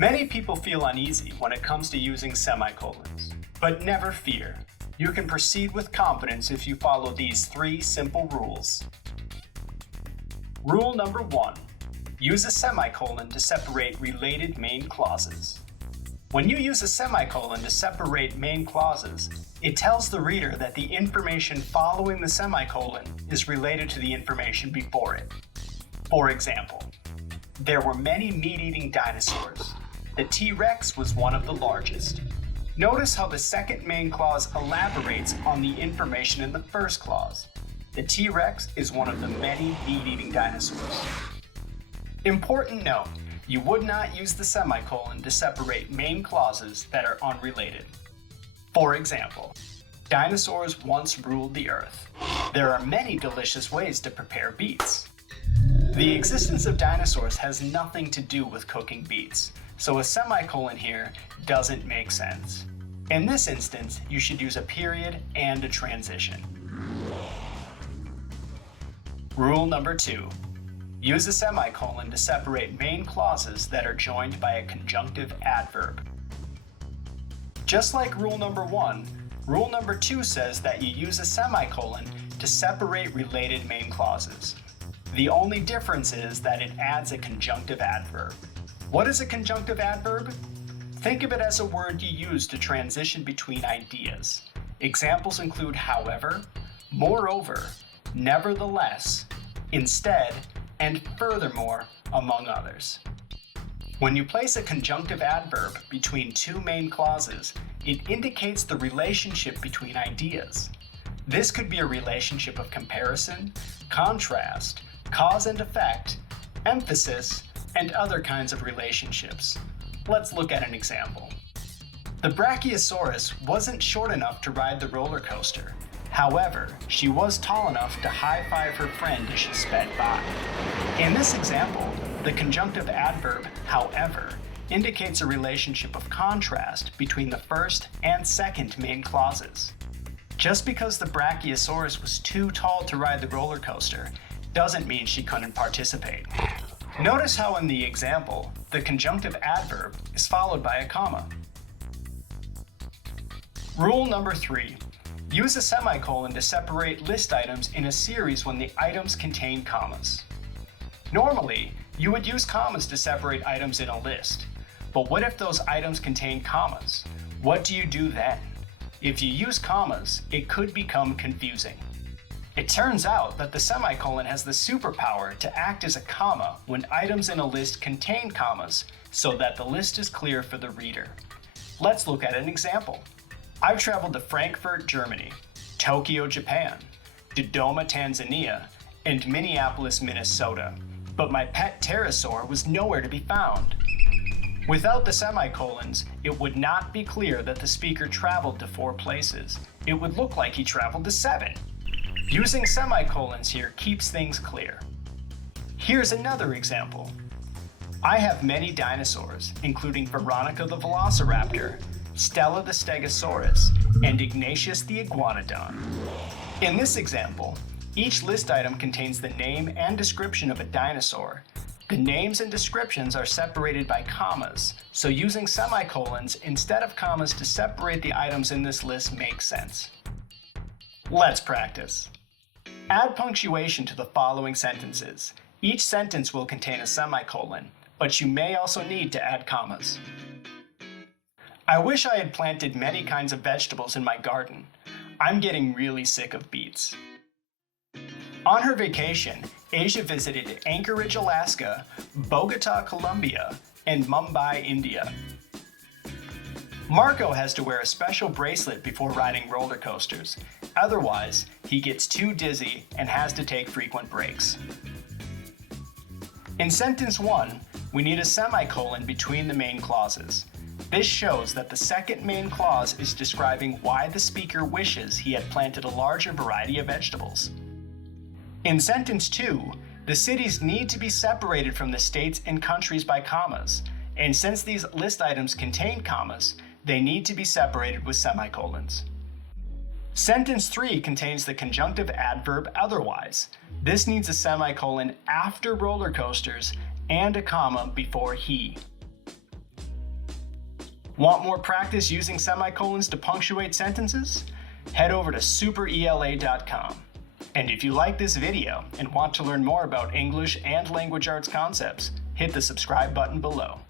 Many people feel uneasy when it comes to using semicolons, but never fear. You can proceed with confidence if you follow these 3 simple rules. Rule number 1. Use a semicolon to separate related main clauses. When you use a semicolon to separate main clauses, it tells the reader that the information following the semicolon is related to the information before it. For example, there were many meat-eating dinosaurs. The T-Rex was one of the largest. Notice how the second main clause elaborates on the information in the first clause. The T-Rex is one of the many meat-eating dinosaurs. Important note, you would not use the semicolon to separate main clauses that are unrelated. For example, dinosaurs once ruled the earth. There are many delicious ways to prepare beets. The existence of dinosaurs has nothing to do with cooking beets, so a semicolon here doesn't make sense. In this instance, you should use a period and a transition. Rule number 2. Use a semicolon to separate main clauses that are joined by a conjunctive adverb. Just like rule number 1, rule number 2 says that you use a semicolon to separate related main clauses. The only difference is that it adds a conjunctive adverb. What is a conjunctive adverb? Think of it as a word you use to transition between ideas. Examples include however, moreover, nevertheless, instead, and furthermore, among others. When you place a conjunctive adverb between 2 main clauses, it indicates the relationship between ideas. This could be a relationship of comparison, contrast, cause and effect, emphasis, and other kinds of relationships. Let's look at an example. The Brachiosaurus wasn't short enough to ride the roller coaster. However, she was tall enough to high-five her friend as she sped by. In this example, the conjunctive adverb, however, indicates a relationship of contrast between the first and second main clauses. Just because the Brachiosaurus was too tall to ride the roller coaster doesn't mean she couldn't participate. Notice how in the example, the conjunctive adverb is followed by a comma. Rule number 3. Use a semicolon to separate list items in a series when the items contain commas. Normally, you would use commas to separate items in a list, but what if those items contain commas? What do you do then? If you use commas, it could become confusing. It turns out that the semicolon has the superpower to act as a comma when items in a list contain commas, so that the list is clear for the reader. Let's look at an example. I've traveled to Frankfurt, Germany, Tokyo, Japan, Dodoma, Tanzania, and Minneapolis, Minnesota, but my pet pterosaur was nowhere to be found. Without the semicolons, it would not be clear that the speaker traveled to 4 places. It would look like he traveled to 7. Using semicolons here keeps things clear. Here's another example. I have many dinosaurs, including Veronica the Velociraptor, Stella the Stegosaurus, and Ignatius the Iguanodon. In this example, each list item contains the name and description of a dinosaur. The names and descriptions are separated by commas, so using semicolons instead of commas to separate the items in this list makes sense. Let's practice. Add punctuation to the following sentences. Each sentence will contain a semicolon, but you may also need to add commas. I wish I had planted many kinds of vegetables in my garden. I'm getting really sick of beets. On her vacation, Asia visited Anchorage, Alaska, Bogota, Colombia, and Mumbai, India. Marco has to wear a special bracelet before riding roller coasters. Otherwise, he gets too dizzy and has to take frequent breaks. In sentence 1, we need a semicolon between the main clauses. This shows that the second main clause is describing why the speaker wishes he had planted a larger variety of vegetables. In sentence 2, the cities need to be separated from the states and countries by commas, and since these list items contain commas, they need to be separated with semicolons. Sentence 3 contains the conjunctive adverb otherwise. This needs a semicolon after roller coasters and a comma before he. Want more practice using semicolons to punctuate sentences? Head over to superela.com. And if you like this video and want to learn more about English and language arts concepts, hit the subscribe button below.